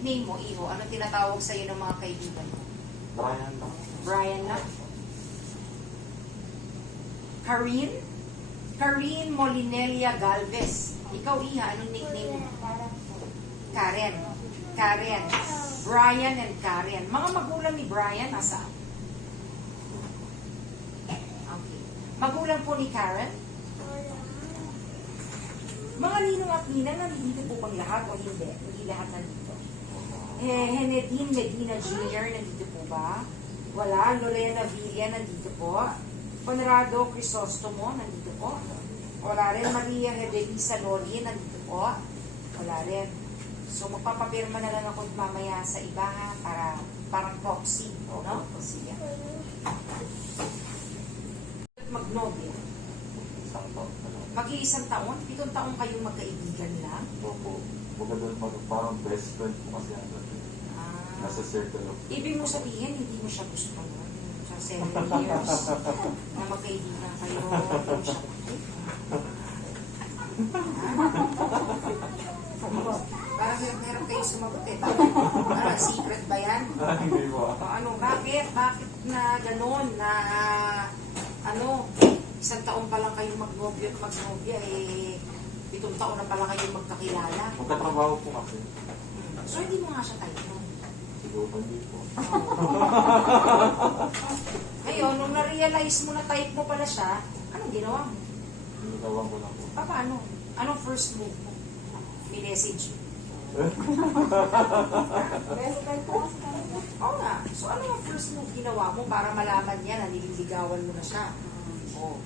nickname mo, Iho? Ano tinatawag sa'yo ng mga kaibigan mo? Brian lang. Brian na? Karin? Karin Molinelia Galvez. Ikaw, Iha, anong nickname mo? Karen. Karen. Brian and Karen. Mga magulang ni Brian, nasa? Okay. Magulang po ni Karen? Mga ninong at ninang, nandito po bang lahat o hindi? Hindi lahat nandito. Henedine Medina Jr., nandito po ba? Wala. Lorena Villa, nandito po. Conrado Crisostomo, nandito po. Wala rin. Maria Hedelisa Lori, nandito po. Wala rin. So, magpapapirma na lang ako mamaya sa iba, ha, para parang proxy, no? Kasi yan. Magnoble. Isang taon na lang. Mag-iisang taon? 7 taon kayong magkaibigan lang? Opo. Baga doon parang best friend ko kasi ang nasa circle of... Ibig mo sabihin, hindi mo siya gusto mo. Sa 7 years na magkaibigan kayo, hindi mo siya gusto. Parang meron kayo sumagot eh. Parang secret ba yan? Hindi ba? Ano, bakit? Bakit na gano'n na isang taon pa lang kayong magnobyo at magnobya eh 7 taon na pala kayong magkakilala. Magkatrabaho po kasi. So hindi mo nga siya tayo. Siguro hindi po. Ngayon, nung na-realize mo na type mo pala siya, anong ginawa mo? Ginagawa ko lang po. Paano? Anong first move mo? Minessage mo? Oo nga. So ano yung first move ginawa mo para malaman niya na nililigawan mo na siya? Oo.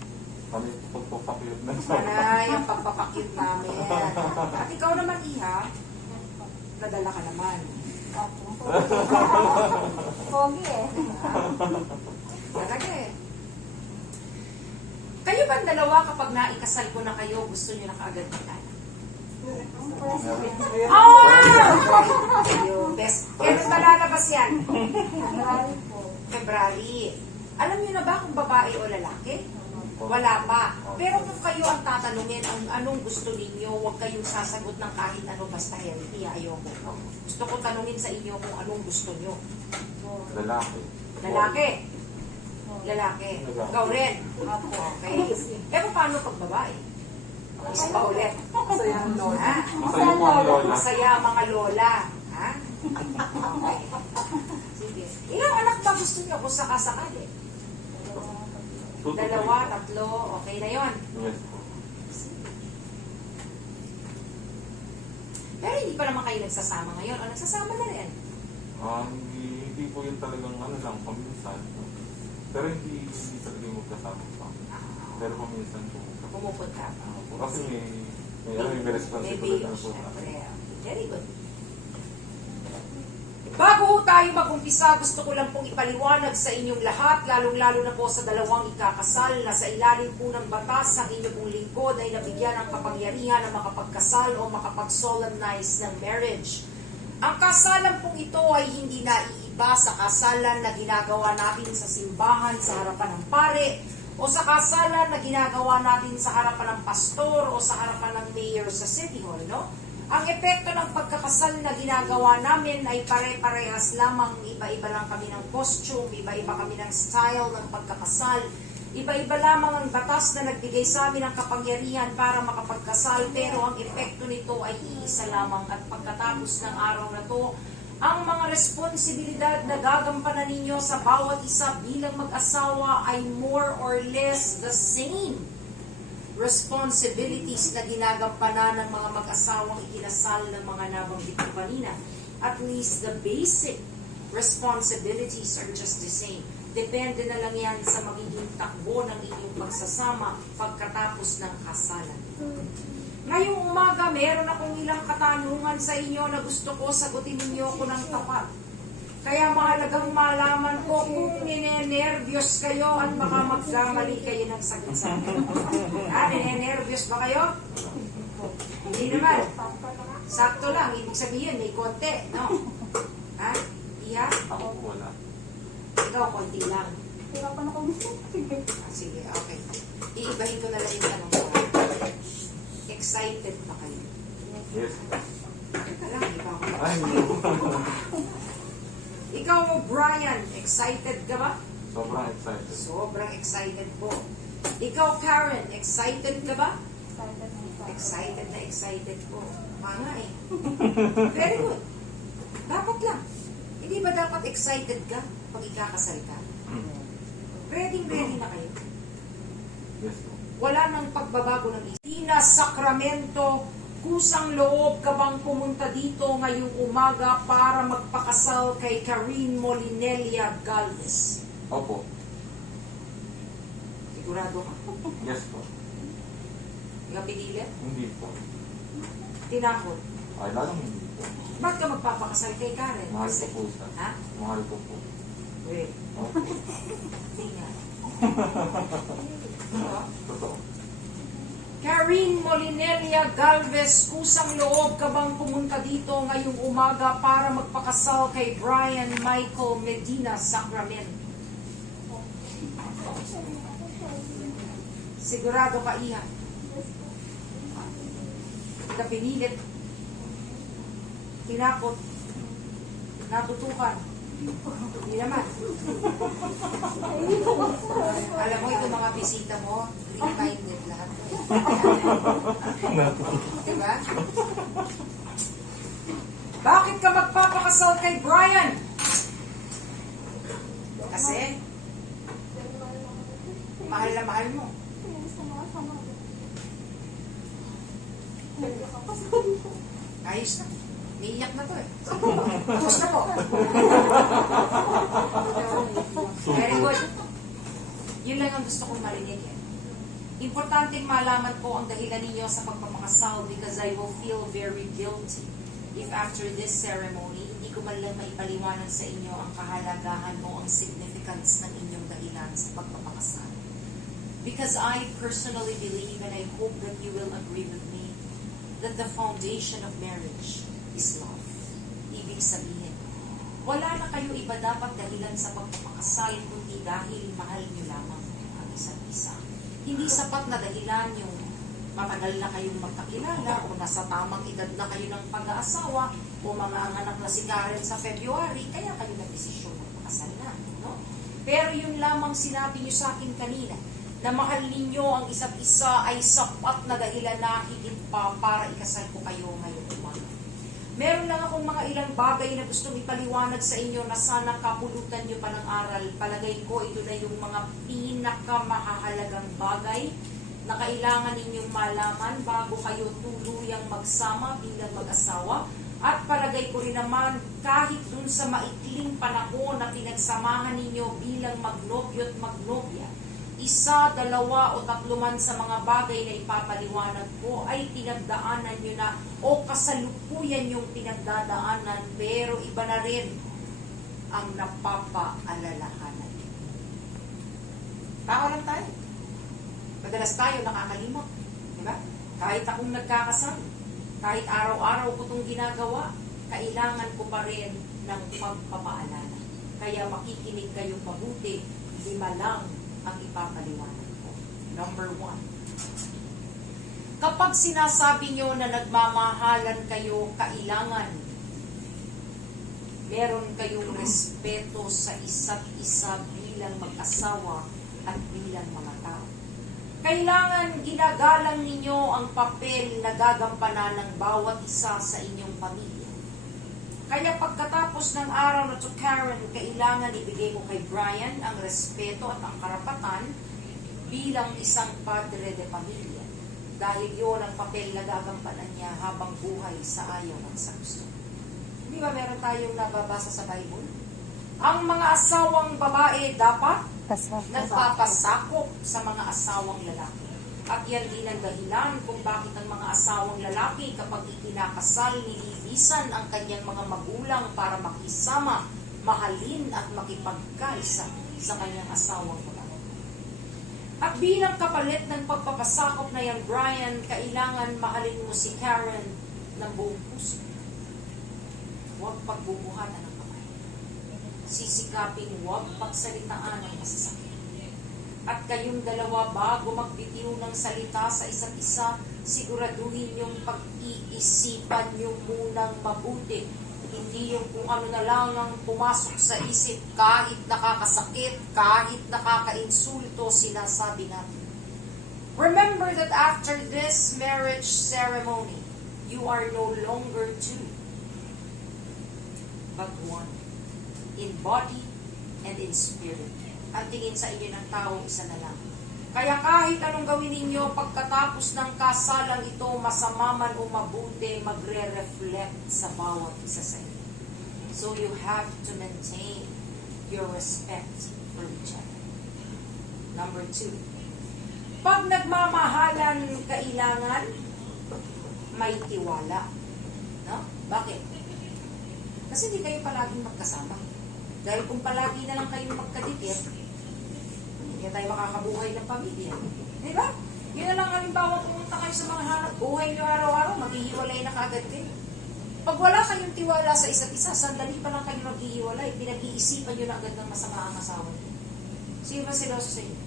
Kami pagpapakiyot na siya. Manay, ang pagpapakit namin. At ikaw naman, Iha, nadala ka naman. Pogi eh. Talaga eh. Kayo ba ang dalawa kapag naikasal ko na kayo, gusto nyo na kaagad magkala? Oh! Kayo, best. Kailan ba lalabas yan? Marami po. February. Alam nyo na ba kung babae o lalaki? Wala pa. Pero kung kayo ang tatanungin ang anong gusto ninyo, huwag kayong sasagot ng kahit ano basta healthy. Ayoko. Gusto ko tanungin sa inyo kung anong gusto nyo. Lalaki. Lalaki. Lalaki. Ikaw rin. Okay. Pero paano pag babae? Isa pa ulit. Masaya ang lola. Ha? Masaya po ang lola. Masaya ang mga lola. Ha? Okay. Sige. Ilang anak ba gusto nyo kung sakasakali? 2, 3. Okay na yon. Yes po. Pero hindi pa naman kayo nagsasama ngayon. O nagsasama na rin? Hindi po yun talagang lang, paminsan. Pero hindi talaga yung magkasama pa. Pero paminsan po. Pumupunta. Kasi may responsibility na po. Very good. Bago tayo mag-umpisa, gusto ko lang pong ipaliwanag sa inyong lahat, lalong-lalo na po sa dalawang ikakasal na sa ilalim po ng batas ang inyong pong lingkod ay nabigyan ng kapangyarihan na makapagkasal o makapag-solemnize ng marriage. Ang kasalan pong ito ay hindi naiiba sa kasalan na ginagawa natin sa simbahan sa harapan ng pare o sa kasalan na ginagawa natin sa harapan ng pastor o sa harapan ng mayor sa City Hall, no? Ang epekto ng pagkakasal na ginagawa namin ay pare-parehas lamang, iba-iba lang kami ng costume, iba-iba kami ng style ng pagkakasal, iba-iba lamang ang batas na nagbigay sa amin ng kapangyarihan para makapagkasal, pero ang epekto nito ay iisa lamang at pagkatapos ng araw na to, ang mga responsibilidad na gagampanan ninyo sa bawat isa bilang mag-asawa ay more or less the same responsibilities na ginagampanan ng mga mag-asawang ikinasal ng mga nabanggit ko kanina. At least the basic responsibilities are just the same. Depende na lang yan sa magiging takbo ng inyong pagsasama pagkatapos ng kasalan. Ngayong umaga, meron akong ilang katanungan sa inyo na gusto ko sagutin ninyo ko ng tapat. Kaya mahalagang malaman ko kung ninenervyos kayo at baka magkamali kayo ng sagot sa akin. Ninenervyos ba kayo? Hindi naman. Sakto lang. Ibig sabihin, may konti, no? Ha? Iya? Ako wala. Ikaw, konti lang. Hirapan ako gusto. Sige, okay. Iibahin ko na lang yung tanong ko. Excited ba kayo? Yes. Teka lang, iba ako. Ay, no. Ikaw mo, Brian, excited ka ba? Sobrang excited. Sobrang excited po. Ikaw, Karen, excited ka ba? Excited na ito. Excited na excited po. Mga eh. Very good. Dapat lang. Hindi ba dapat excited ka pag ikakasal ka? Ready na kayo. Yes po. Wala nang pagbabago ng isip. Tina Sacramento, kusang loob ka bang pumunta dito ngayong umaga para magpakasal kay Karine Molinelia Galvez? Opo. Sigurado ka? Yes po. Hindi ka pinilit? Hindi po. Tinakot? Ay, lalong hindi po. Ba't ka magpapakasal kay Karen? Mahal ko po siya. Ha? Mahal ko po. Wait. Opo. Hindi nga. Diba? Totoo. Karine Molinelia Galvez, kusang loob ka bang pumunta dito ngayong umaga para magpakasal kay Brian Michael Medina Sacramento? Sigurado ka, Iha? Hindi ka pinilit. Tinakot. Natutukan. Hindi naman. Alam mo, ito mga bisita mo, green-minded lahat. Diba? Bakit ka magpapakasal kay Brian? Kasi, mahal na mahal mo. Ayos na. Iiyak na to eh. Tapos na po. Very good. Yun lang ang gusto kong marinig eh. Importanteng malaman ko ang dahilan ninyo sa pagpapakasal because I will feel very guilty if after this ceremony, hindi ko man lang maipaliwanag sa inyo ang kahalagahan o ang significance ng inyong dahilan sa pagpapakasal. Because I personally believe and I hope that you will agree with me that the foundation of marriage is love. Ibig sabihin, wala na kayo iba dapat dahilan sa pagpapakasal kundi dahil mahal nyo lamang ang isa't isa. Hindi sapat na dahilan yung matagal na kayong magkakilala o nasa tamang edad na kayo ng pag-aasawa o mga anak na si Karen sa February, kaya kayo nagdesisyon magpakasal na. No? Pero yun lamang sinabi nyo sa akin kanina, na mahal ninyo ang isa't isa ay sapat na dahilan na higit pa para ikasal ko kayo ngayong umaga. Meron lang akong mga ilang bagay na gustong ipaliwanag sa inyo na sana kapulutan nyo pa ng aral. Palagay ko ito na yung mga pinakamahalagang bagay na kailangan ninyong malaman bago kayo tuluyang magsama bilang mag-asawa. At palagay ko rin naman kahit dun sa maikling panahon na pinagsamahan ninyo bilang magnobyo at magnobya, isa, dalawa o tatlo man sa mga bagay na ipapaliwanag ko ay pinagdaanan nyo na o kasalukuyan yung pinagdadaanan, pero iba na rin ang napapaalalahanan. Tao lang tayo. Madalas tayo nakakalimot. Diba? Kahit akong nagkakasal, kahit araw-araw ko itong ginagawa, kailangan ko pa rin ng pagpapaalala. Kaya makikinig kayong mabuti, 5 lang ang ipapaliwanag ko. Number 1. Kapag sinasabi nyo na nagmamahalan kayo, kailangan meron kayong respeto sa isa't isa bilang mag-asawa at bilang mga tao. Kailangan ginagalang ninyo ang papel na gagampanan ng bawat isa sa inyong pamilya. Kaya pagkatapos ng araw na to Karen, kailangan ibigay mo kay Brian ang respeto at ang karapatan bilang isang padre de pamilya. Dahil yun ang papel na gagampanan niya habang buhay sa ayaw at sa gusto. Di ba meron tayong nababasa sa Bible? Ang mga asawang babae dapat nagpapasakop sa mga asawang lalaki. At yan din ang dahilan kung bakit ang mga asawang lalaki kapag ikinakasal, nililisan ang kanyang mga magulang para makisama, mahalin at makipagkaisa sa kanyang asawang babae. At bilang kapalit ng pagpapasakop na yan, Brian, kailangan mahalin mo si Karen ng buong puso. Huwag pagbubuhatan ng kamay. Sisikapin, huwag pagsalitaan ng masasakit. At kayong dalawa bago magbitiw ng salita sa isa't isa, siguraduhin yung pag-iisipan nyo munang mabuti Hindi yung kung ano na lang ang pumasok sa isip, kahit nakakasakit, kahit nakakainsulto, sinasabi natin. Remember that after this marriage ceremony, you are no longer two, but one, in body and in spirit. Ang tingin sa inyo ng tao, isa na lang. Kaya kahit anong gawin ninyo pagkatapos ng kasalang ito, masama man o mabuti, magre-reflect sa bawat isa sa inyo. So you have to maintain your respect for each other. Number 2, pag nagmamahalan, kailangan may tiwala. No? Bakit? Kasi hindi kayo palaging magkasama. Dahil kung palagi na lang kayo magkadikit, hindi tayo makakabuhay ng pamilya. Di ba? Yun na lang halimbawa, pumunta kayo sa mga hanap buhay nyo araw-araw, maghihiwalay na kaagad kayo. Pag wala kayong tiwala sa isa't isa, sandali pa lang kayo maghihiwalay, pinag-iisipan nyo na agad ng masama ang asawa nyo. Sino ba siloso sa inyo?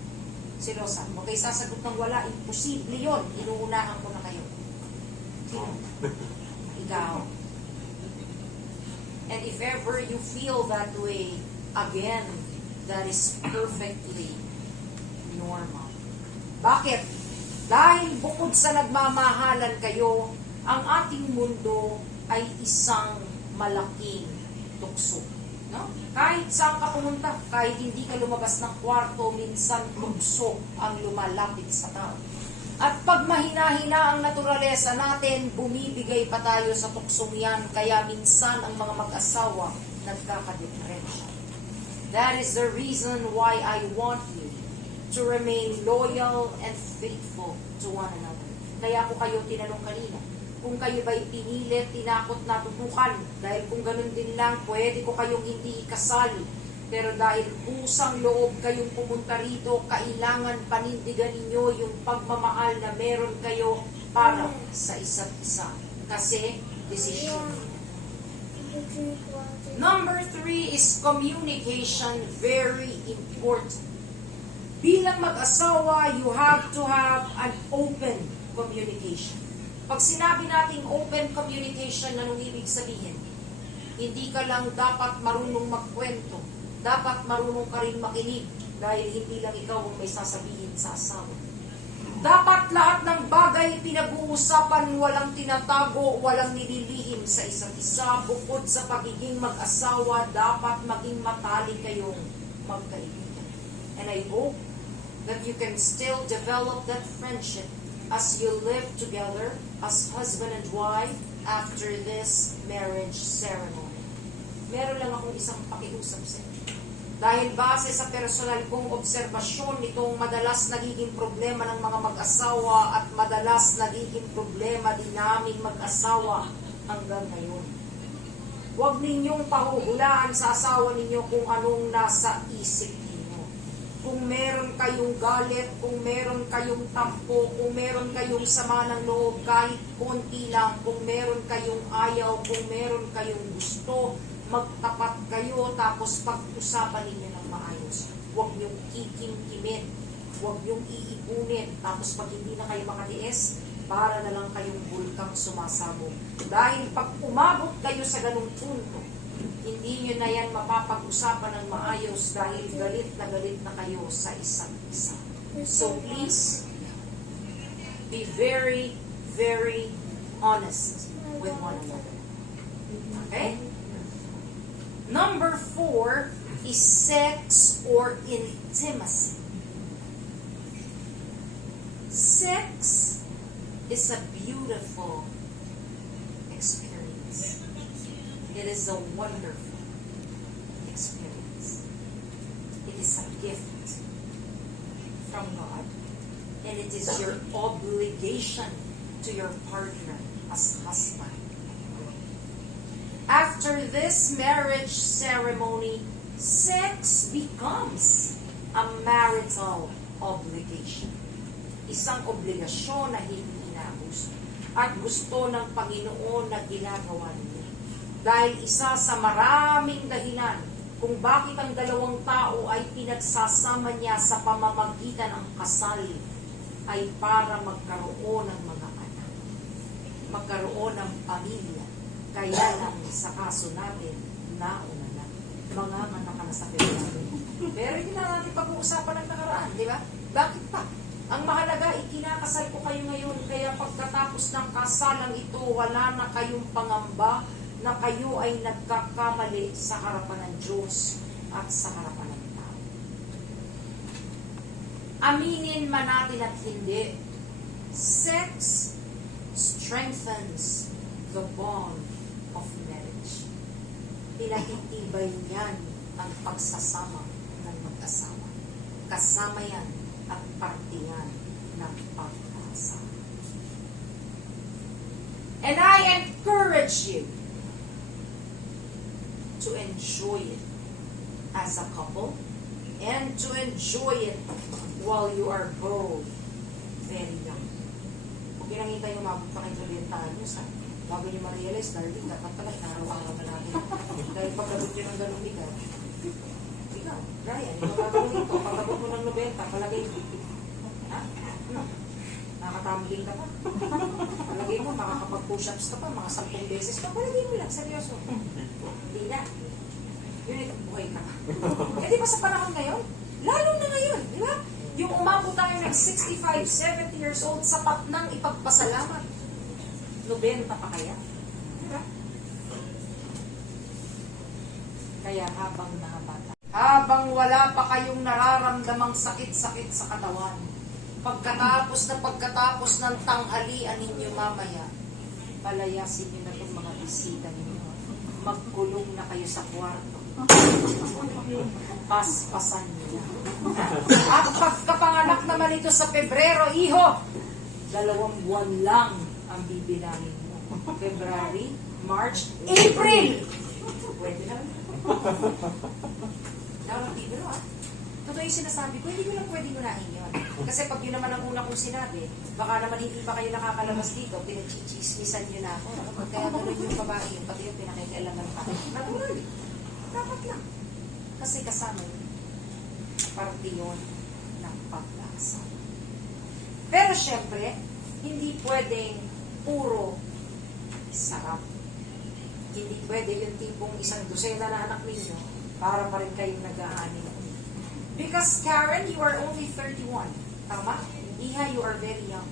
Silosa. Huwag kayo sasagot ng wala, imposible yun. Inuunahan ko na kayo. Sino? Ikaw. And if ever you feel that way, again, that is perfectly normal. Bakit? Dahil bukod sa nagmamahalan kayo, ang ating mundo ay isang malaking tukso. No? Kahit saan ka pumunta, kahit hindi ka lumabas ng kwarto, minsan tukso ang lumalapit sa tao. At pag mahina-hina ang naturalesa natin, bumibigay pa tayo sa tuksong yan, kaya minsan ang mga mag-asawa nagkakadepresyon. That is the reason why I want you to remain loyal and faithful to one another. Kaya ako kayo tinanong kanina, kung kayo ba'y pinilit, tinakot na tutukan, dahil kung ganun din lang, pwede ko kayong hindi ikasal. Pero dahil pusang loob kayong pumunta rito, kailangan panindigan ninyo yung pagmamahal na meron kayo para sa isa't isa. Kasi, decision. Number 3 is communication, very important. Bilang mag-asawa, you have to have an open communication. Pag sinabi nating open communication, anong ibig sabihin? Hindi ka lang dapat marunong magkwento. Dapat marunong ka rin makinig dahil hindi lang ikaw ang may sasabihin sa asawa. Dapat lahat ng bagay pinag-uusapan, walang tinatago, walang nililihim sa isa't isa. Bukod sa pagiging mag-asawa, dapat maging matalik kayong magkaibigan. And I hope that you can still develop that friendship as you live together as husband and wife after this marriage ceremony. Meron lang akong isang pakiusap sa inyo. Dahil base sa personal kong obserbasyon, itong madalas nagiging problema ng mga mag-asawa at madalas nagiging problema din naming mag-asawa hanggang ngayon. Huwag ninyong pahuhulaan sa asawa ninyo kung anong nasa isip ninyo. Kung meron kayong galit, kung meron kayong tampo, kung meron kayong sama ng loob, kahit konti lang, kung meron kayong ayaw, kung meron kayong gusto, magtapat kayo, tapos pag-usapan ninyo ng maayos. Huwag niyong kikimkimin, huwag niyong iipunin, tapos pag hindi na kayo makatiis, para na lang kayong bulkang sumasabog. Dahil pag umabot kayo sa ganung punto, hindi nyo na yan mapapag-usapan ng maayos dahil galit na kayo sa isa't isa. So please, be very, very honest with one another. Okay? Number 4 is sex or intimacy. Sex is a beautiful experience. It is a wonderful experience. It is a gift from God. And it is your obligation to your partner as husband. After this marriage ceremony, sex becomes a marital obligation. Isang obligasyon na hindi inabuso. At gusto ng Panginoon na ginagawa niyo. Dahil isa sa maraming dahilan kung bakit ang dalawang tao ay pinagsasama niya sa pamamagitan ng kasal ay para magkaroon ng mga anak. Magkaroon ng pamilya. Kaya lang sa kaso natin, nauna na. Mga anak na sa February. Pero hindi na natin pag-uusapan ng nakaraan, di ba? Bakit pa? Ang mahalaga, ikinakasal ko kayo ngayon, kaya pagkatapos ng kasalang ito, wala na kayong pangamba na kayo ay nagkakamali sa harapan ng Diyos at sa harapan ng tao. Aminin man natin at hindi, sex strengthens the bond of marriage. Pinatitibay niyan ang pagsasama ng mag-asawa. Kasama yan at parte yan ng pag-asawa. And I encourage you to enjoy it as a couple and to enjoy it while you are both very young. Huwag yun ang hintay yung mabot pa kayo 30 anos, ha? Bago nyo ma-realize, darling, dapat pala inaraw-araw na natin. Dahil pagkabot nyo ng ganong bigat, ikaw, Ryan, yung magagawin ito, pagkabot mo ng 90, palagay mo. Ha? Ano? Nakakatumbling ka pa. Palagay mo, makakapag-push-ups ka pa, mga 10 beses pa. Palagay mo lang, seryoso. Hindi na. Yun ito, buhay ka. Eh di ba sa panahon ngayon? Lalo na ngayon, di ba? Yung umabot tayo ng 65, 70 years old, sapat nang ipagpasalamat. 90 pa kaya? Di ba? Kaya habang nakabata, habang wala pa kayong nararamdamang sakit-sakit sa katawan, pagkatapos ng tanghalian ninyo mamaya, palayasin nyo na itong mga bisita ninyo. Magkulong na kayo sa kwarto. Paspasan nyo na. At pagkapanganak naman ito sa Pebrero, iho, 2 buwan lang ang bibilangin mo. February, March, April! Pwede na rin. Nakakatibiro, ha? Totoo yung sinasabi ko, hindi ko lang pwede gunahin yun. Kasi pag yun naman ang una kong sinabi, baka naman hindi pa kayo nakakalabas dito, pinag-chichismisan nyo na ako. Kaya gano'n yung babae, yung pati yung pinakikailangan pa. Natural. Dapat lang. Kasi kasama yun. Parte yun ng pag-aasawa. Pero syempre, hindi pwedeng puro sarap. Hindi pwede yung tipong 1 dosena na anak ninyo para pa rin kayong nag-aani. Because Karen, you are only 31. Tama? Iha, you are very young.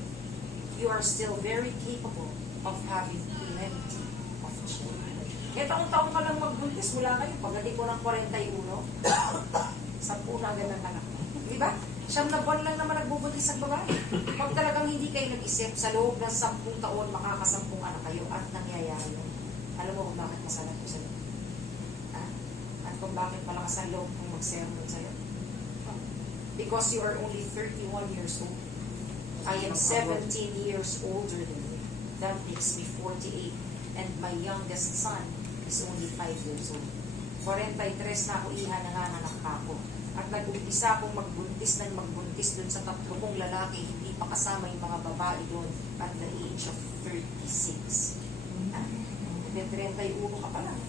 You are still very capable of having plenty of children. Kaya taong-taong ka lang magbuntis mula kayo. Pagdating ko ng 41, 10 na agad ang anak. Di ba? 9 na buwan lang naman nagbubuntis ang babae. Pag talagang hindi kayo nag-isip, sa loob ng 10 taon, makakasampung anak kayo at nangyayari yun. Alam mo kung bakit masalat ko sa'yo? Ha? At kung bakit malakas ang loob kung mag-sermon sa'yo? Because you are only 31 years old. I am 17 years older than you. That makes me 48. And my youngest son is only 5 years old. 43 na ako, iha, nanganganak pa ako. At nag-umpisa akong magbuntis dun sa 3 kong lalaki, hindi pa kasama yung mga babae doon at the age of 36. Then 31 ka pa lang.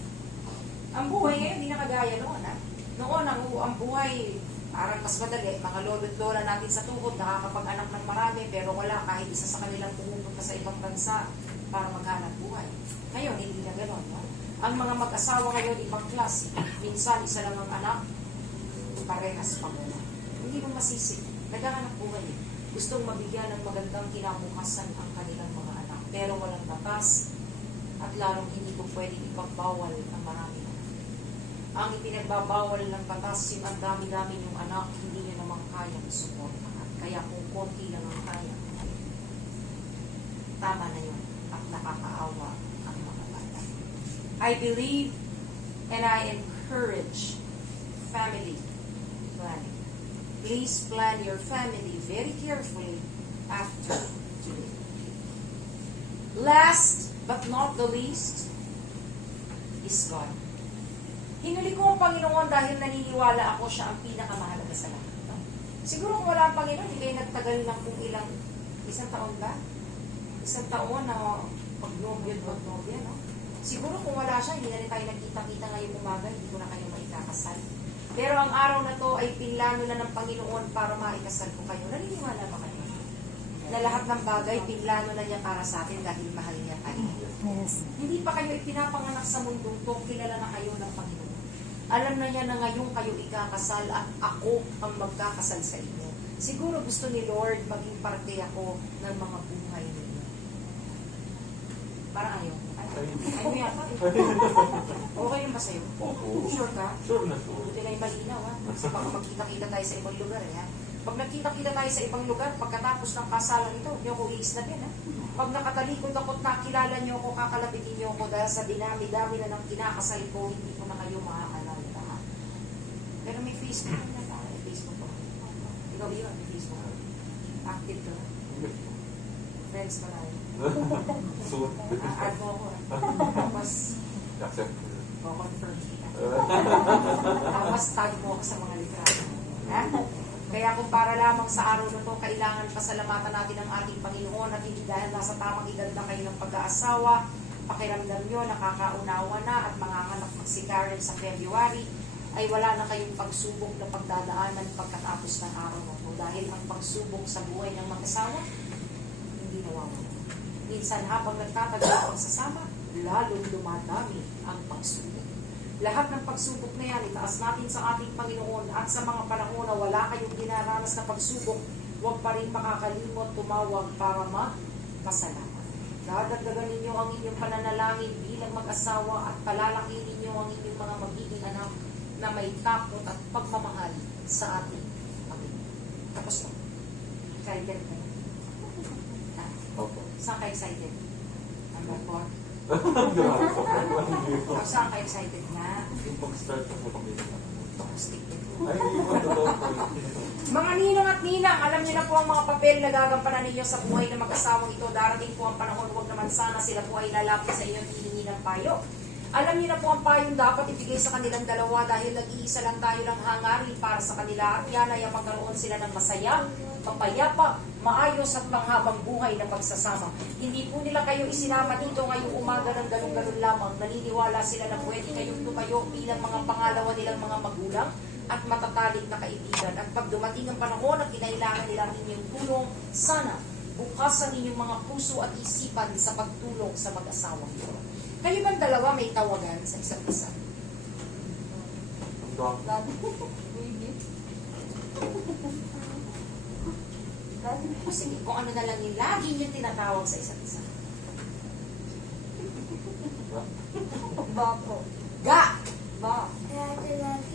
Ang buhay ngayon, hindi na kagaya noon. Ha? Noon, ang buhay, parang mas madali. Mga lolo't lola natin sa tuhod, nakakapag-anak ng marami, pero wala kahit isa sa kanilang pumupunta sa ibang bansa para maghanap buhay. Ngayon, hindi na gano'n. No? Ang mga mag-asawa ngayon, ibang klase. Minsan, isa lang ang anak, parehas pa muna. Hindi mo masisi. Naghahanap buhay. Gustong mabigyan ng magandang kinabukasan ang kanilang mga anak. Pero walang batas at lalong hindi ko pwedeng ipagbawal ang marami. Ang ipinagbabawal ng batas, yung ang dami-dami yung anak, hindi nyo naman kayang suportahan. Kaya kung konti lang ang kaya, tama na yun at nakakaawa ang mga bata. I believe and I encourage family planning. Please plan your family very carefully after today. Last but not the least is God. Hinuli ko ang Panginoon dahil naniniwala ako siya ang pinakamahalaga sa lahat. No? Siguro kung wala ang Panginoon, hindi kayo nagtagal lang kung isang taon ba? Isang taon na pag-nobya, no? Siguro kung wala siya, hindi na rin tayo nagkita-kita ngayong umaga, hindi ko na kayo maikakasal. Pero ang araw na to ay pinlano na ng Panginoon para maikasal ko kayo. Naniniwala ba kayo? na lahat ng bagay, pinlano na niya para sa atin dahil mahal niya tayo. Yes. Hindi pa kayo ipinapanganak sa mundong to, kilala na kayo ng Panginoon. Alam na niya na ngayon kayo ikakasal at ako ang magkakasal sa inyo. Siguro gusto ni Lord maging parte ako ng mga buhay ninyo. Parang ayaw. Ayaw yata. Okay lang ba sa'yo? Opo. Sure ka? Sure na sure. Buti na yung malinaw, ha? Baka magkita-kita tayo sa ibang lugar, ha? Pag nagkita-kita tayo sa ibang lugar, pagkatapos ng kasalan ito, hindi ako iisnapin, ha? Pag nakatalikod ako at nakilala niyo ako, kakalapitin niyo ako dahil sa dinami-dami na ng kinakasal ko, hindi ko na kayo makakalala, ha? Pero may Facebook na tayo. May Facebook ko. Ikaw yun, may Facebook ko. Active ka. Friends pa tayo. Soon. Add mo ako, ha? Tapos, Accept. confirm kita. Tapos tag mo ako sa mga litrato. Ha? Kaya kung para lamang sa araw na to, kailangan pasalamatan natin ang ating Panginoon at hindi dahil nasa tamang edad na kayo ng pag-aasawa, pakiramdam nyo, nakakaunawa na at manganganak si Karen sa February, ay wala na kayong pagsubok na pagdadaanan pagkatapos ng araw na to. Dahil ang pagsubok sa buhay ng mag-asawa, hindi nawawala. Minsan habang nagtatagal ang pagsasama, lalong dumadami ang pagsubok. Lahat ng pagsubok na yan, itaas natin sa ating Panginoon at sa mga panahon na wala kayong dinaranas na pagsubok, huwag pa rin makakalimot tumawag para magpasalamat. Dadagdagan ninyo ang inyong pananalangin bilang mag-asawa at palalakihin ninyo ang inyong mga magiging anak na may takot at pagmamahal sa ating Panginoon. Tapos na. Excited na. Opo. Saan ka excited? Number 4? Grabe. Saan ka excited na? Yung pag-start na po kami. Stick it. Ay, hindi mo totoo po. Mga ninong at ninang, alam niyo na po ang mga papel na gagampanan ninyo sa buhay ng mag-asawang ito. Darating po ang panahon, huwag naman sana sila po ay lalapit sa inyo at hihingi ng payo. Alam niyo na po ang payong dapat ibigay sa kanilang dalawa dahil nag-iisa lang tayo lang hangarin para sa kanila at yan ay magkaroon sila ng masaya, mapayapa, maayos at panghabang buhay na pagsasama. Hindi po nila kayo isinama dito ngayong umaga ng ganun-ganun lamang. Naniniwala sila na pwede kayong tumayo bilang mga pangalawa nilang mga magulang at matatalik na kaibigan. At pag dumating ang panahon at kinailangan nila ang inyong tulong, sana bukas ang inyong mga puso at isipan sa pagtulong sa mag-asawang ito. Kayo bang dalawa may tawagan sa isa't isa? Ang dami. Baby. O sige, kung ano na lang yung lagi nyo tinatawag sa isa't isa. Ba po. Ga! Ba.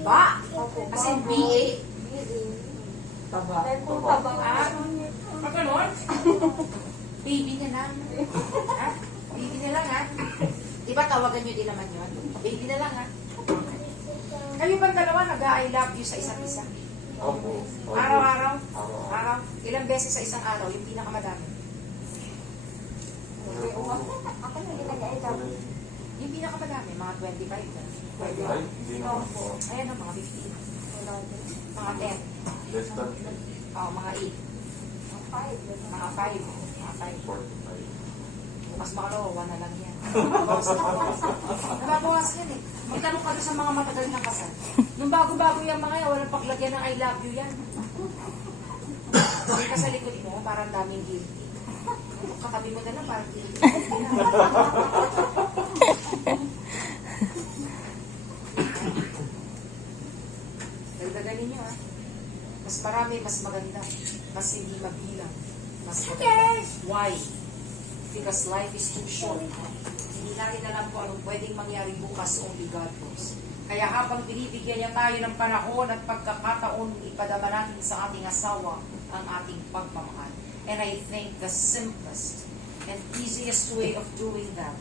Ba! Opo. As in B-A. Taba. Ay po taba. Ah, pag ganon, baby na lang. Ha? Baby na lang, ha? Diba tawagan nyo din naman yun? Baby na lang, ha? Kayo bang dalawa nag-I love you sa isa't isa? Opo. Araw-araw? Araw-araw. Araw? Ilang beses sa isang araw? Yung pinakamadami? Ako na ginag-aitaw. Yung pinakamadami, mga 25 na. Ay, hindi naman po. Ayan o, mga 15. Mga 10. Less than Oh, mga 8. Mga 5. Mga 5. 45. Bukas makalawa, 1 na lang yan. Nababawas yan eh. Magtanong ka doon sa mga matagal ng kasal. Nung bago-bago yung mga yan, walang paglagyan ng I love you yan. Hindi ka sa likod mo, parang daming guilty. Katabi mo na lang, parang guilty. Dagdagan ninyo ah. Mas marami, mas maganda. Mas hindi mabilang. Mas maganda. Why? Because life is too short. Hindi natin alam kung anong pwedeng mangyari bukas only God knows. Kaya habang binibigyan niya tayo ng panahon at pagkakataon, ipadama natin sa ating asawa ang ating pagmamahal. And I think the simplest and easiest way of doing that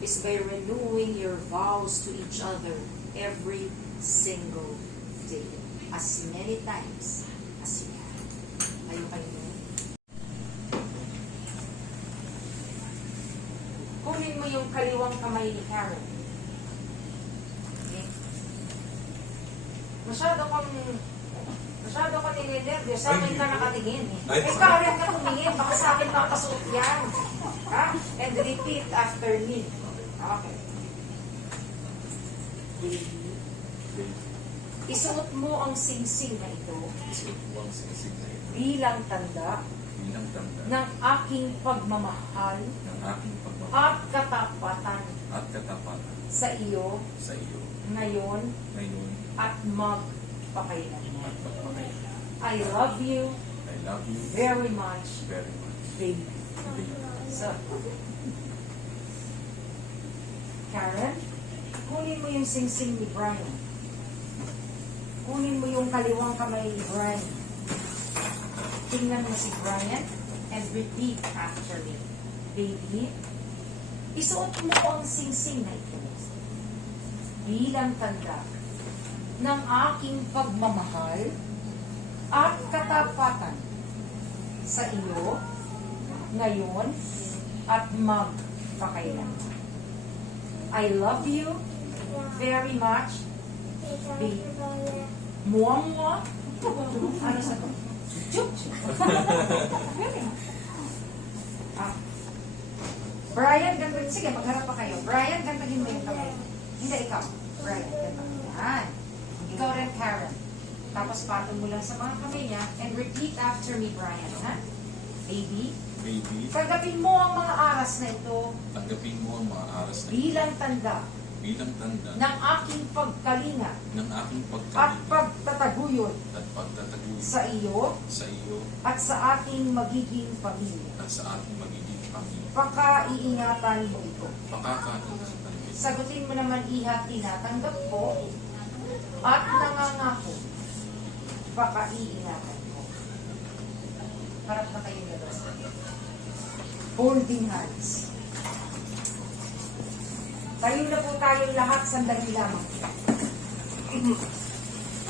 is by renewing your vows to each other every single day. As many times as you can. Kayo. Kunin mo yung kaliwang kamay ni Karen. Okay? Masyado kang nilinervyo. Sa akin ka nakatingin. Karen ka tumingin. Baka sa akin makasuot yan. Ha? And repeat after me. Okay. Baby. Isuot mo ang singsing na ito Isuot mo ang singsing na ito bilang tanda bilang tanda ng aking pagmamahal ng aking pagmamahal at katapatan at katapatan sa iyo sa iyo ngayon ngayon at magpakailanman. at magpakailanman. I love you I love you very much, very much. baby. Baby. So, Karen, kunin mo yung singsing ni Brian. Kunin mo yung kaliwang kamay ni Brian. Tingnan mo si Brian and repeat after me. Baby, isuot mo ang singsing na ito bilang tanda ng aking pagmamahal at katapatan sa iyo ngayon at magpakailanman. I love you very much, baby. Muamwa. Ano sa to? Chup. Ah. Brian, gantagin. Sige, magharap pa kayo. Brian, gantagin mo yung kamay. Hindi, ikaw. Brian, gantagin. Yan. Ikaw rin, Karen. Tapos patong mo lang sa mga kamay niya and repeat after me, Brian. Ha? Baby, Baby, tanggapin mo ang mga aras na ito tanggapin mo ang mga aras na ito bilang tanda bilang tanda ng aking pagkalinga ng aking at pagkalinga pagtataguyod at pagtataguyod sa iyo sa iyo at sa aking magiging pamilya. at sa ating magiging pamilya. Pakaiingatan mo ito. Pakakaingatan mo. Sagutin mo naman, iha, tinatanggap ko at nangangako. Pakaiingatan mo. Harap na kayo nila. Holding hands. Tayo na po tayong lahat, sandali lamang.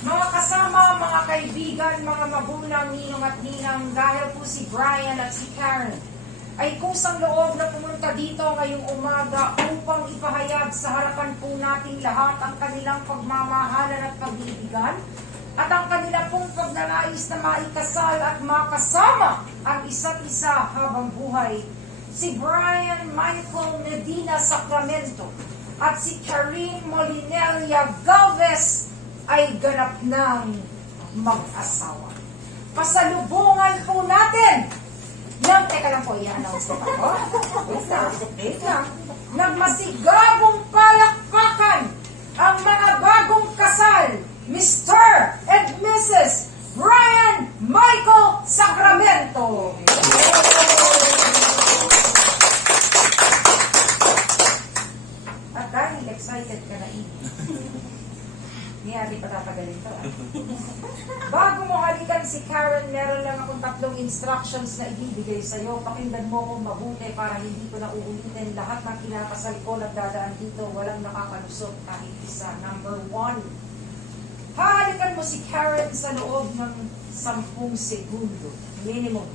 Mga kasama, mga kaibigan, mga magulang, ninong at ninang, dahil po si Brian at si Karen ay kusang loob na pumunta dito ngayong umaga upang ipahayag sa harapan po nating lahat ang kanilang pagmamahalan at pag-iibigan at ang kanila pong pagnanais na maikasal at makasama ang isa't isa habang buhay. Si Brian Michael Medina Sacramento at si Karine Molinelia Galvez ay ganap ng mag-asawa. Pasalubungan po natin ng, teka lang po, i-announce ko pa po. Wait lang. Nagmasigabong palakpakan ang mga bagong kasal, Mr. and Mrs. Brian Michael Sacramento. At dahil excited ka na hindi natin patatagalin to. Bago mo halikan si Karen, meron lang akong 3 instructions na ibibigay sa'yo. Pakinggan mo kong mabuti para hindi ko na uulitin. Lahat ng kinakasal ko nagdadaan dito, walang nakakalusot kahit isa. Number 1, hahalikan mo si Karen sa loob ng 10 segundo. Minimum.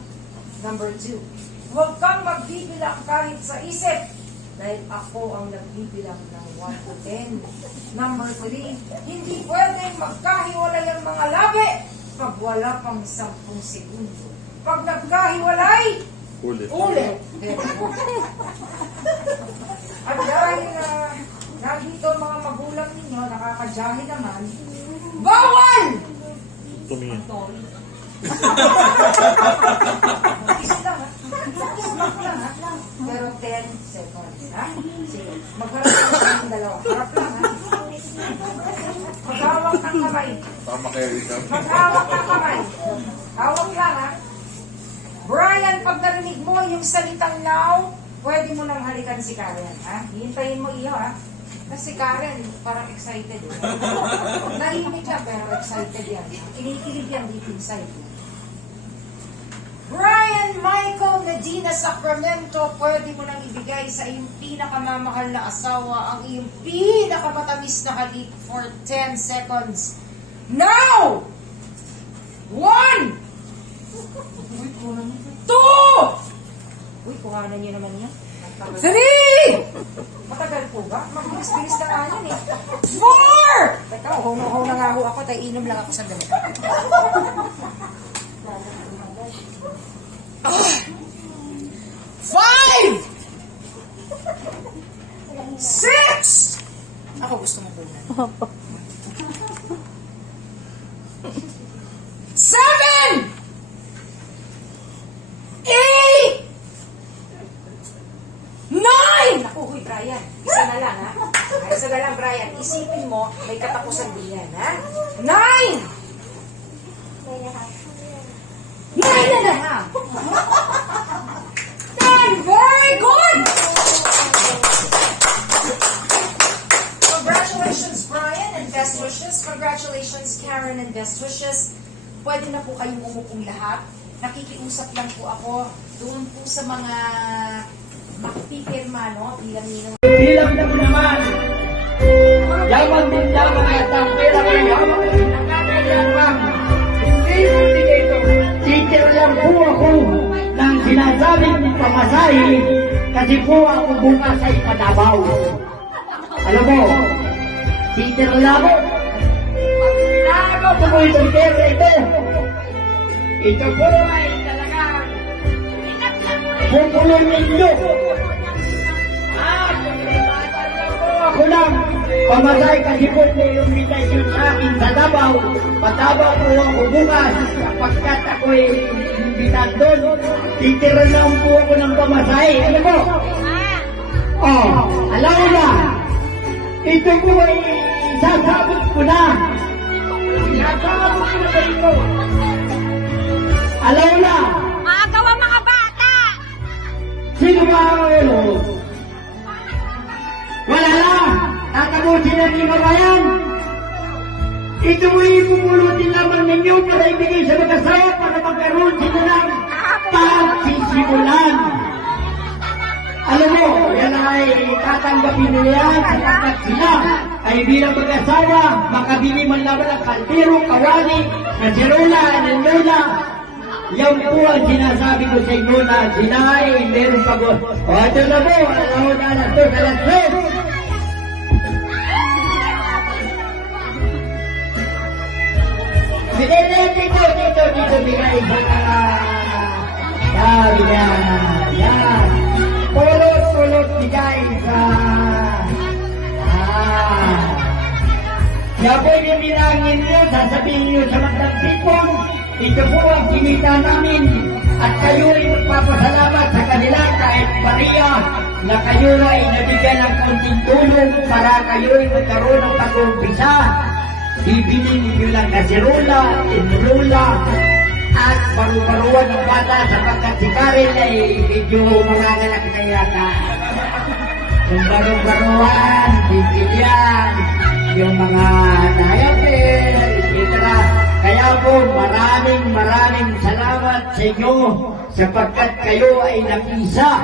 Number 2, huwag kang magbibilang kahit sa isip dahil ako ang nagbibilang ng 1 to 10. Number 3, hindi pwedeng magkahiwalay ang mga labi pag wala pang 10 segundo. Pag nagkahiwalay, ulit. At dahil nandito mga magulang ninyo, nakakadyahe naman, bawal! Tumingin. Sorry. Kiss lang ha. Smack lang ha. Pero 10 seconds ha. Sige. Magharap lang ang dalawa. Harap lang ha. Maghawak ng kamay. Tama kayo ito. Maghawak ng kamay. Hawak lang ha. Brian, pag narinig mo yung salitang now, pwede mo nang halikan si Karen ha. Hihintayin mo iyo ha. Kasi Karen, parang excited. Nahimik lang pero excited yan. Kinikilig yan deep inside. Brian Michael Medina Sacramento, pwede mo nang ibigay sa iyong pinakamamahal na asawa ang iyong pinakamatamis na halik for 10 seconds. Now! 1! 2! Uy, kuhanan niyo naman yan. 3! Matagal po ba? Magbilis-bilis na nga yan eh. 4! Teka, uhaw na nga ho ako, tayo inom lang ako sa dami. 5! 6! Ako gusto mo bulan. 7! 8! Brian. Isa na lang, ha? Isa na lang, Brian. Isipin mo, may katapusan din yan, ha? 9! 9 na lang! 10! Very good! Congratulations, Brian, and best wishes. Congratulations, Karen, and best wishes. Pwede na po kayong umupong lahat. Nakikiusap lang po ako doon po sa mga makipipirma, no? Bilang ninong. Bilang na naman, yaman din yaman at ang pera ko yaman. Nakakayamang, hindi mo dito. Teacher lang po ako ng sinasabing pamasahe kasi po ako bukas ay Padabaw. Alam mo, teacher lang ako. Ano po mo itong pera ito? Ito po ay talagang pupuloy ninyo. Ako lang, pamatay kasi po yung invitation sa akin sa Davao. Patabaw po ako bukas pagkat ako'y imbitan doon. Titiran lang po ako ng pamasahe. Ano po? Oh, alam mo na, ito po ay sasabot ko na. Sasabot ko na ba ito? Alam mo na. Maagaw ang mga bata! Sino ba ang ulo? Wala na! Tatapusin na ni Mamayan! Ito mo ipupulutin lamang ninyo para ibigay sa mag-asawa para magkaroon sila ng pagsisimulan. Alam mo, yan ay tatanggapin nila sapagkat sila ay bilang mag-asawa, makabili man lamang ng kaldero, kawali, kasirola, anendola. Yan po ang sinasabi ko sa inyo na sila ay meron pag-o. O ito na po, alam mo na alas 2, alas 3. Dito, bigay sa sabi na, yan. Pulot, bigay sa, yan po yung binangin nyo, sasabihin nyo sa magtagtipon, ito po ang kinita namin at kayo ay magpapasalamat sa kanila kahit Maria na kayo ay nabigyan ng konting tulong para kayo ay magkaroon ng pag-umpisa. Bibili ninyo ng kasirola, inrola, at baru-baruan ng bata sapagkat si Karen ay medyo mangangalak na yata. Yung baru-baruan, bibilian, yung mga diaper, etc. Kaya po maraming salamat sa inyo sapagkat kayo ay nakisa.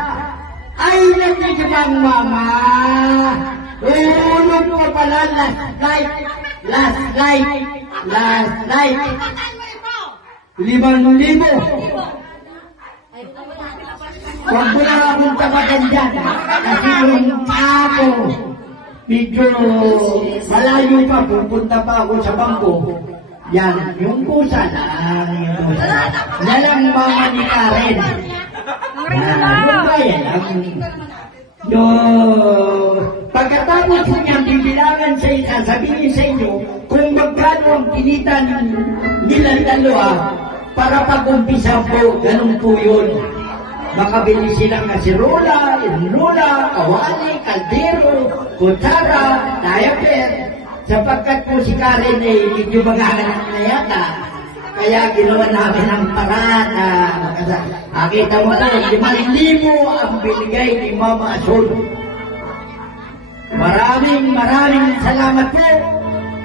Ay nakikibang mama! Ulog ko pala last night. 5,000. Huwag mo na akong tabagan dyan kasi yung paa ko medyo malayo pa, pupunta pa ako sa bangko. Yan, yung pusa lang, yan ang mama ni Karen. Yung bayan lang. Pagkatapos po niyang bibilangan sa isa, sabihin sa inyo kung magkano ang kinita nilang dalawa para pag-umpisa po, ganun po yun. Makabili silang kasirola, inrola, kawali, kaldero, kutsara, diaper. Sapagkat po si Karen ay medyo magaganap na yata. Kaya ginawa namin ang paraan na nakita mo na 5,000 ang binigay ni Mama Azul. Maraming salamat po.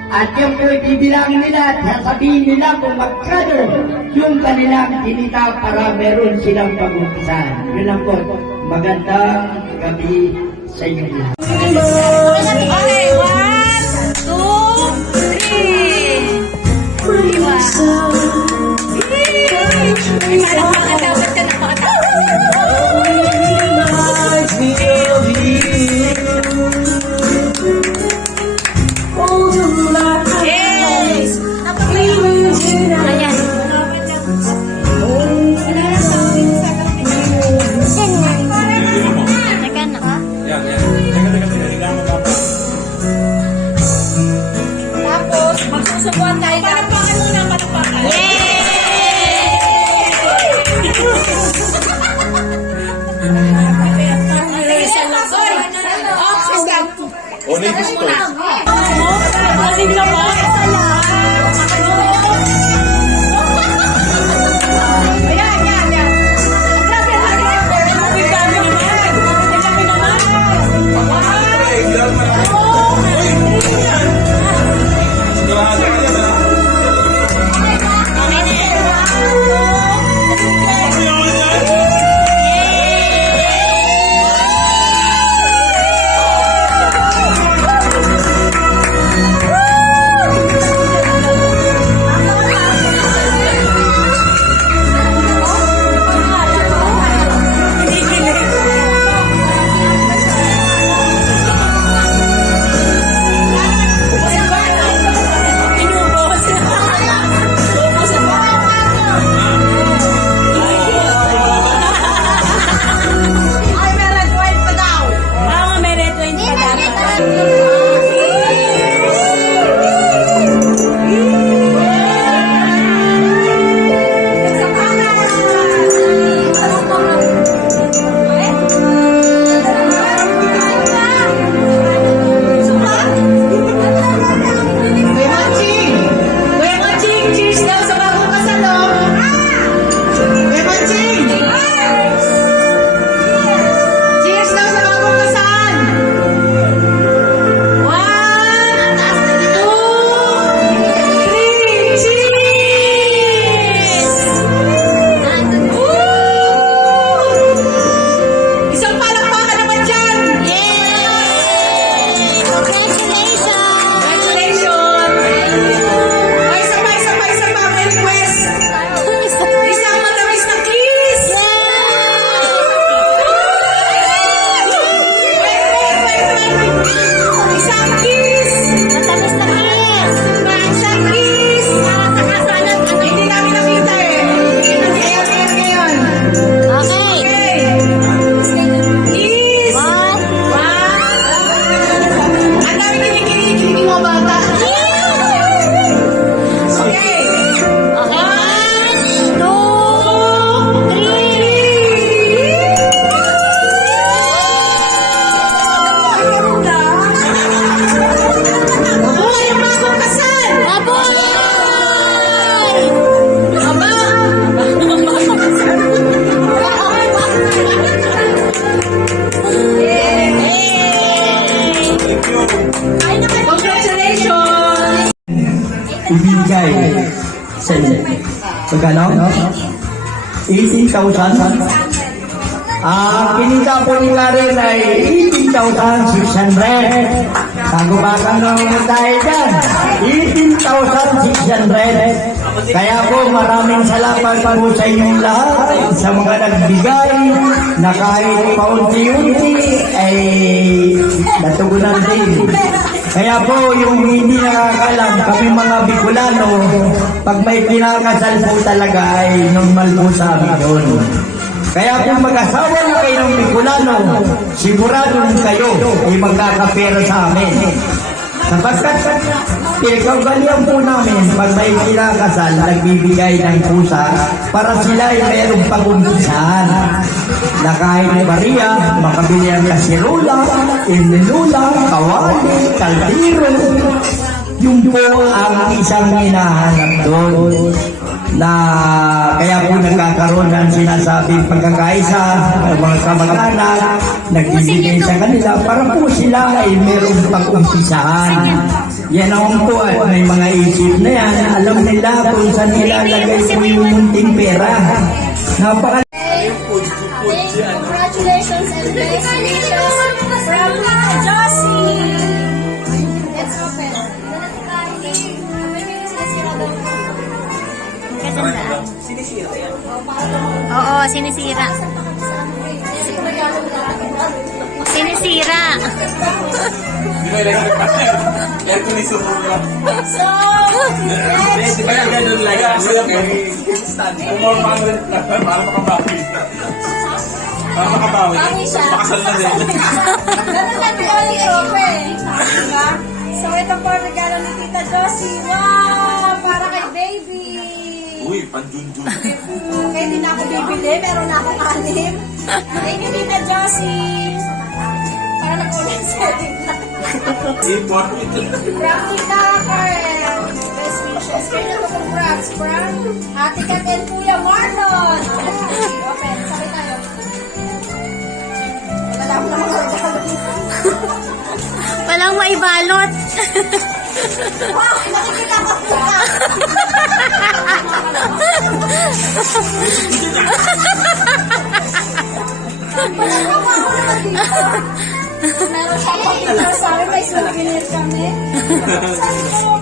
At yung po ibibilangin nila at sasabihin nila kung magkano yung kanilang kinita para meron silang pag-umpisahan. Yun lang po. Magandang gabi sa inyo lahat. Okay, 1, 2, 3. Dapat ka Yan. Teka, pinalilangan mo dapat. O, neighbors ko. Asing naman. Ayan, yan, yan. Grabe, grabe. Ang dami naman. Ang dami naman. Sigurado ka na. May red wine pa dapat. Kuya Manching! Kuya Manching! Cheers daw sa bagong kasal, oh! Kuya Manching! Cheers daw sa bagong kasal! 1, 2, 3, cheers! Isang palakpakan naman dyan! Congratulations! Ay, isa pa, may request! Isang matamis na kiss! Isang kiss! Isang kiss! Hindi namin nakita eh. Ngayon. Okay. Kiss! Ang dami kinikilig mo, bata. Okay. 1, 2, 3. Mabuhay ang bagong kasal! Aba! Congratulations! Ibigay sa inyo. Magkano? 18,000. Ang kinita po ni Karen ay 18,600. Kagubakan ng tayo dyan. 18,600. Kaya po maraming salamat po sa inyong lahat, sa mga nagbigay na kahit paunti-unti ay natugunan din. Kaya po yung hindi nakakalam, kami mga Bicolano, pag may pinakasal po talaga ay normal po sa amin yun. Kaya kung mag-asawa na kayo ng Bicolano, sigurado kayo ay magkakapera sa amin. Sapagkat pinagkagalian po namin pag may kinakasal, nagbibigay ng pusa para sila ay mayroong pag-umpisahan na kahit Maria, makabili ang kasirola, inilula, kawali, kaldero. Yung po ang isang hinahanap doon na kaya po nagkakaroon ng sinasabing pagkakaisa ng mga kamag-anak, nagbibigay sa kanila para po sila ay merong pag-umpisahan. Yan ang po at may mga isip na yan. Alam nila kung saan nilalagay po yung munting pera. Napaka Congratulations and best wishes from Josie. Let's open. Oo, sinisira. Sinisira. Di ba ilagay ng partner? Air conditioner lang. So, Di ba yung ganun lang? Umor pa rin. Para makabawi. Para makabawi. Makasal na rin. ganun lang po yung open. Diba? So, ito po ang regalo ni Tita Josie. Wow! Para kay baby. Uy, panjunjun. Okay, hindi na ako bibili. Meron na akong 6. Thank you, Tita Josie. Para nag-ulit setting na. Ipon. Praktika, Karen. Best wishes. Kaya na to congrats, Frank. Ate Kat and Kuya Marlon. Open, sabi tayo. Wala mo naman regalo. Walang maibalot. Wow, nakikita ko sila. Meron siyang pag-picture sa amin, may souvenir kami. Sabi ko,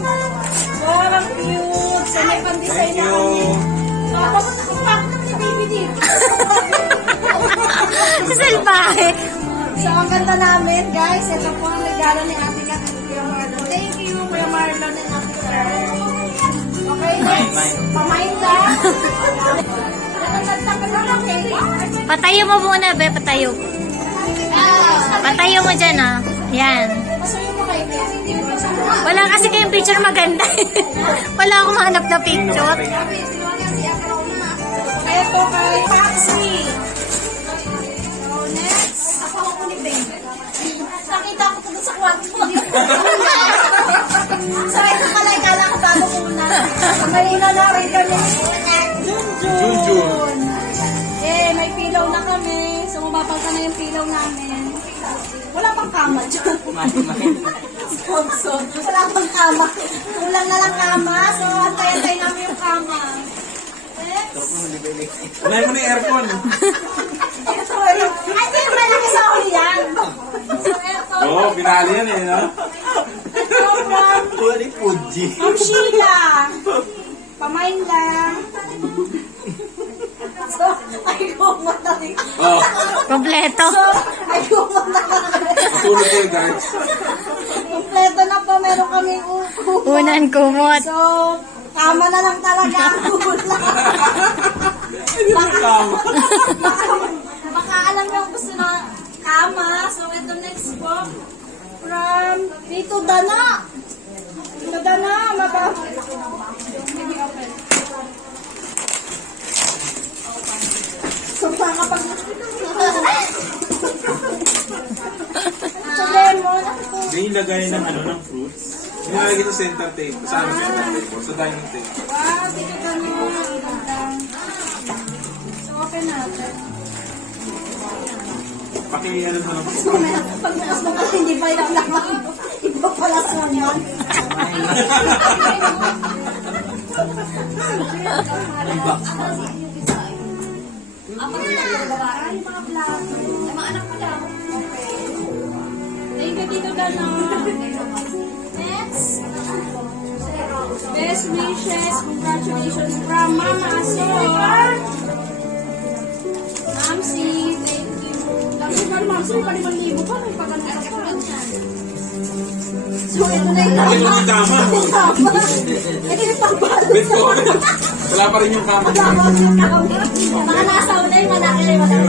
wow, ang cute. So, may pang-design na kami. So, papunta ko pa ako naman ni baby dito. Salbahe. So, ang ganda namin, guys. Ito po ang regalo ni Ate Kat at Kuya Marlon. Thank you, Kuya Marlon and Ate Kat. Okay, next. Pamain lang. Nakaganda ka lang, okay? Patayo mo muna, be. Patayo. Patayo mo dyan, ah. Yan. Pasuyo mo kayo, guys. Hindi mo sa Wala kasi kayong picture maganda. Wala akong mahanap na picture. Sabi, sino nga si Ate Rauna? Kaya to kay Paxi. So, next. Ako ni Ben. Nakita ko to sa kwarto. So, ito pala, ikala ko bago muna. Kanina na rin kami. Junjun. Eh, may pillow na kami. So, mababang ka na yung pillow namin. Wala pang kama dyan. Sponsor. Wala pang kama. Kulang na lang kama. So, antay-antay namin yung kama. Next. Unahin mo na yung aircon. Ito, ayun. Ay, di naman lang sa uli yan. So, ito. Oo, pinali yan eh, no? Ito from Wala yung Fuji. Ma'am Sheila. Pamain lang. So, ay kumot na rin. Oo. Kompleto. So, ay kumot na rin. Tulog ko guys. Kompleto na po, meron kaming upo. Unan kumot. So, kama na lang talaga ang kulang. Baka alam niyo ang gusto na kama. So, ito next po. From Tito Dana. Tito Dana, so, kapag so, lemon. May ilagay ng ano, ng fruits. Nilalagay sa center table. Sa ano center table? Sa dining table. Wow, Tito Dana. Ang ganda. So, open natin. Paki-ano mo lang. Pag nakas mo kasi hindi pa yung laman. Iba pala sa yan. Thank you, Tito Dana. Next. Best wishes. Congratulations from Mama Asor. Mamsi, thank you. Tapos ba, Mamsi, may 5,000 pa, may paganda ka pa. So, ito na yung Ito yung tama. ito yung pagbalot. Bet ko. Wala pa rin yung kama. Mga nasa una yung malaki na yung malaki.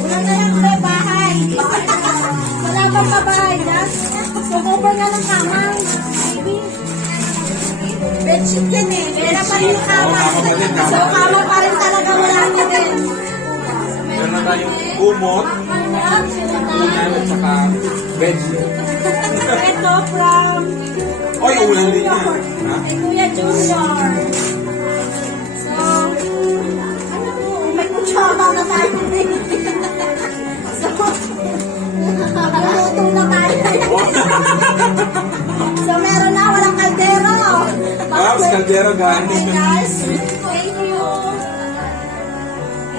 Ulang na lang ulit bahay. Wala bang mabahay na? So, cover na ng kamay. Baby. Bedsheet yan eh. Wala pa rin yung kama. So, kama pa rin talaga wala niya din. Meron na tayong kumot. Unan at saka bedsheet. Ito from Oy, ulan din yan. Ha? kay Kuya Junior. So, ano po, may kutsama na tayo din. So, luluto na tayo. So, meron na, walang kaldero. Pops, kaldero guys. Okay, guys. Thank you.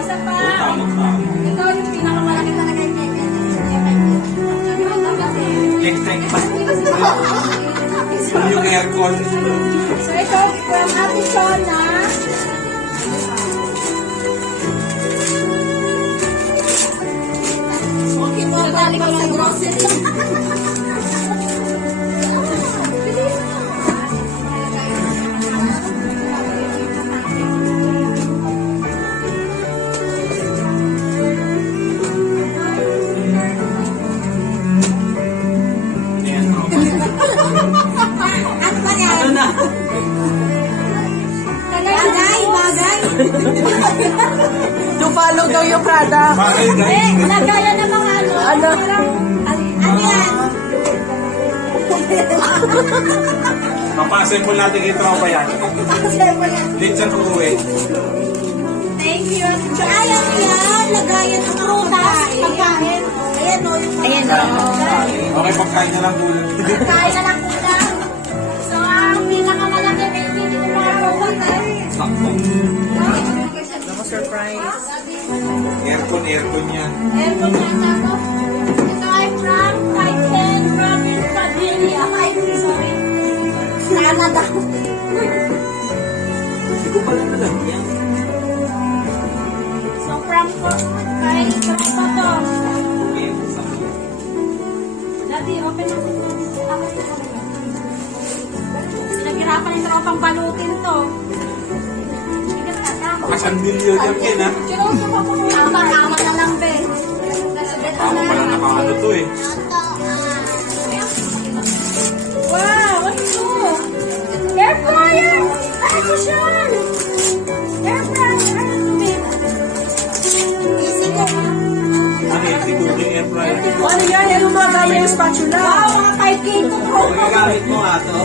Isa pa. Tama. Ikaw yung pinakamalaki talaga yung kaya. Yung aircon. So, ito from Ate Shona. Okay po, galing ko sa grocery. Ano ba yan? Bagay. Dupalo daw yung product. Bakit guys? Lagayan ng mga ano. Ano yan? Papasample natin kay tropa yan. Dito sa uuwi. Thank you. So, ayaw yan. Lagayan ng prutas. Pagkain. Ayan o. Ayan o. Okay, pagkain na lang po. Pagkain na lang po lang. So, ang pinakamalaki na hindi nyo makakawala. Aircon yan. Aircon yan ako. Ito ay from Titan Robin Padilla. Ay, sorry. Canada. Hindi ko pala nalagyan. So, from kay Tropa to. Dati, open natin. Pinaghirapan yung tropang balutin to. Makasandilyo dyan kin ha. Chiroso pa po. Tama na lang, be. Tama pala nakakano to eh. Wow, what's ito? Air fryer! Ay, ito siya! Air fryer! Easy ko. Ano yung tikuling air fryer? Ano yan? Ano mga gaya yung spatula? Wow, mga 5K ito. Gamit mo nga to.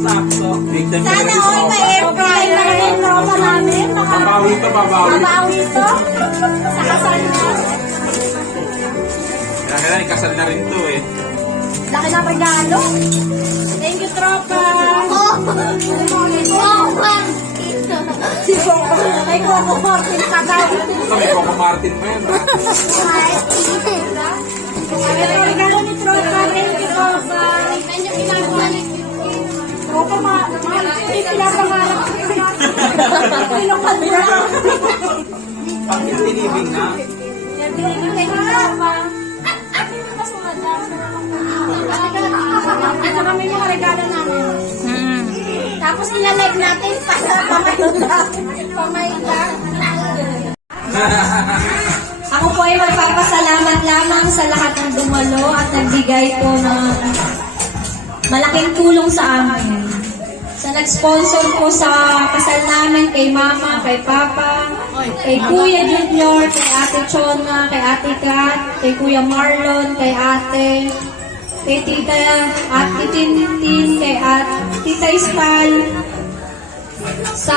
Sakto. Sana all may air fryer na rin yung tropa namin. Babawi to, babawi. Mabawi ito. Sa kasal na. Kaya ikasal na rin to eh. Laki na regalo. Thank you, tropa. Oh! Si Coco. Ay, Coco Martin ka daw. Kami Coco Martin pa yan ha. Ito regalo ni tropa. Thank you, tropa. Tropa, hindi pinapangalan. Pinukan mo na. Pag-tinibing na. Yan, binigyan kay tropa. Ito kami mga regalo namin. Tapos nilalag natin para pamayla. Ako po ay magpapasalamat lamang sa lahat ng dumalo at nagbigay po ng malaking tulong sa amin. Sa nag-sponsor po sa kasal namin kay Mama, kay Papa, kay Kuya Junior, kay Ate Chona, kay Ate Kat, kay Kuya Marlon, kay Ate, kay Tita Ate Tintin, kay Tita Istal. Sa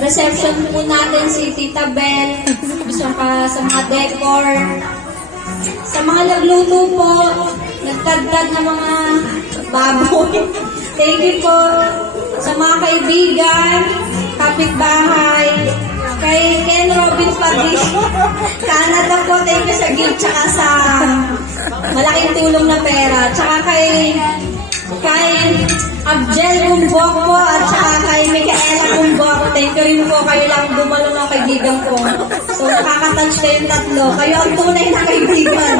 reception po natin si Tita Bell, sa mga decor. Sa mga nagluto po, nagdagdag na mga baboy. Thank you po sa mga kaibigan, kapitbahay, kay Ken Robin Padilla, Canada po, thank you sa gift, tsaka sa malaking tulong na pera, tsaka kay Abjel Bumbok po, at tsaka kay Micaela Bumbok, thank you rin po, kayo lang dumalo ng kaibigan ko. So nakaka-touch kayong tatlo, kayo ang tunay na kaibigan.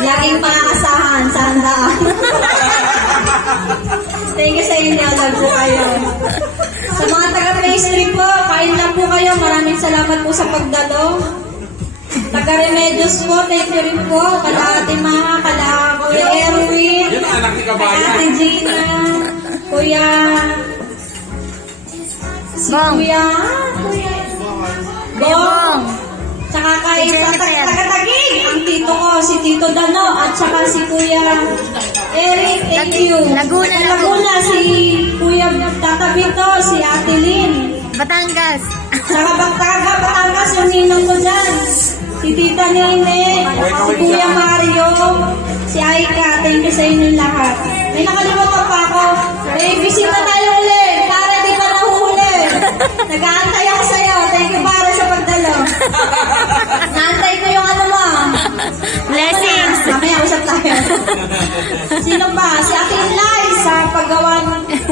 Laging makakasahan sa handaan. Thank you sa inyo, love po kayo. Sa mga taga-pastry po, kain lang po kayo. Maraming salamat po sa pagdalo. Taga-remedios po, thank you rin po. Kala Ate Mama, kala Kuya Erwin, Yan ang anak ni kala Kabayan. Ate Gina, Kuya... Si Kuya Bong. Tsaka kay taga-tagig, ang tito ko, si Tito Dano, at tsaka si Kuya Eric, thank you. Laguna, si Kuya Tata Vito, si Ate Lynn. Batangas. Tsaka Batangas, yung ninong ko dyan. Si Tita Nene, si Kuya Mario, si Aika, thank you sa inyo lahat. May nakalimutan pa ako. May bisita tayo ulit, para di pa nahuhuli. Nag-aantay ako sa'yo, thank you para sa pagdalo. Naantay ko yung ano mo. Blessings. Mamaya usap tayo. Sino ba? Si Ate Inlay sa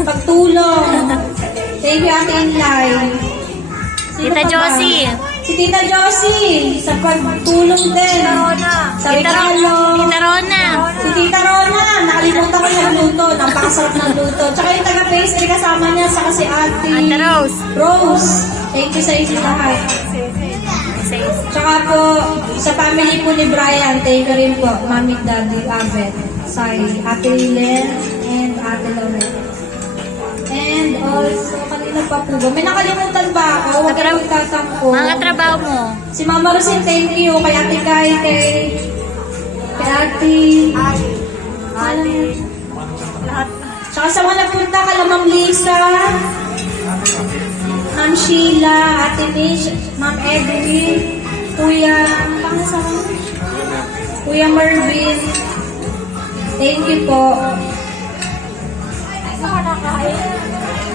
pagtulong. Thank you, Ate Inlay. Sino Tita pa ba? Josie. Si Tita Josie sa pagtulong din. Sa regalo. Tita Rona. Si Tita Rona, nakalimutan ko yung luto. Napakasarap ng luto. Tsaka yung taga-pastry kasama niya, saka si Ate Ate Rose. Rose. Thank you sa inyo lahat. Tsaka po, sa family po ni Brian, thank you rin po, Mami, Daddy, Abet, Sai, Ate Len, and Ate Lorette. And also, kanina Sino pa po ba? May nakalimutan ba ako? Huwag kayong magtatampo. Mga trabaho mo. Si Mama Rosin, thank you. Kay Ate Kai, kay Ate... Lahat. Tsaka sa mga nagpunta, kala Ma'am Lisa, Ma'am Sheila, Ate Mish, Ma'am Edwin, Kuya... Kuya Mervin. Thank you po.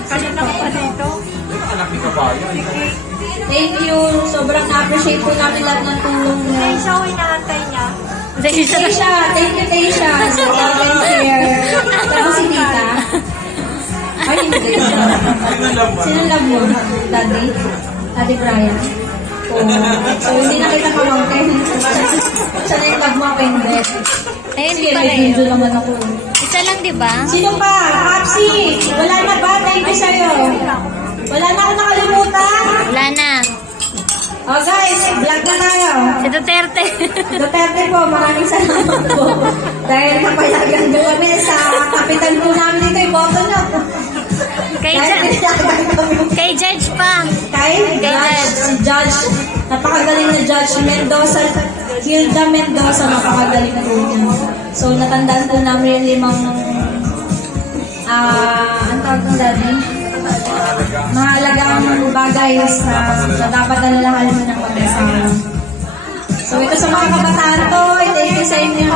Kanina ko pa dito. Anak ni kabayo. Thank you. Sobrang na-appreciate po namin lahat ng tulong niyo. Siya ko inaantay niya. Teisha, thank you Teisha. Sa pag share. Tapos si Tita. Ay, hindi. Sino love mo? Daddy? Daddy Brian? Oo. So, hindi na kita kamangkin. Siya na yung love mo, hindi. Ayun Sige, pa may rin. video naman ako. Isa lang, di ba? Sino pa? Papsi! Wala na ba? Thank you sa'yo. Wala na ako nakalimutan. Wala na. Oh guys, vlog na tayo. Si Duterte. Duterte po, maraming salamat po. Dahil napayagan po kami sa kapitan po namin dito, iboto nyo. Kay, Dahil pinayagan kami. kay Judge pa. Kay Judge, si Judge, napakagaling na Judge Mendoza, Hilda Mendoza, napakagaling na po niya. So, natandaan po namin yung limang, ang tawag ng dati? Mahalagang bagay na dapat nalalahanin mo ng pag-asawa. So, ito sa mga kabataan to, thank you sa inyo.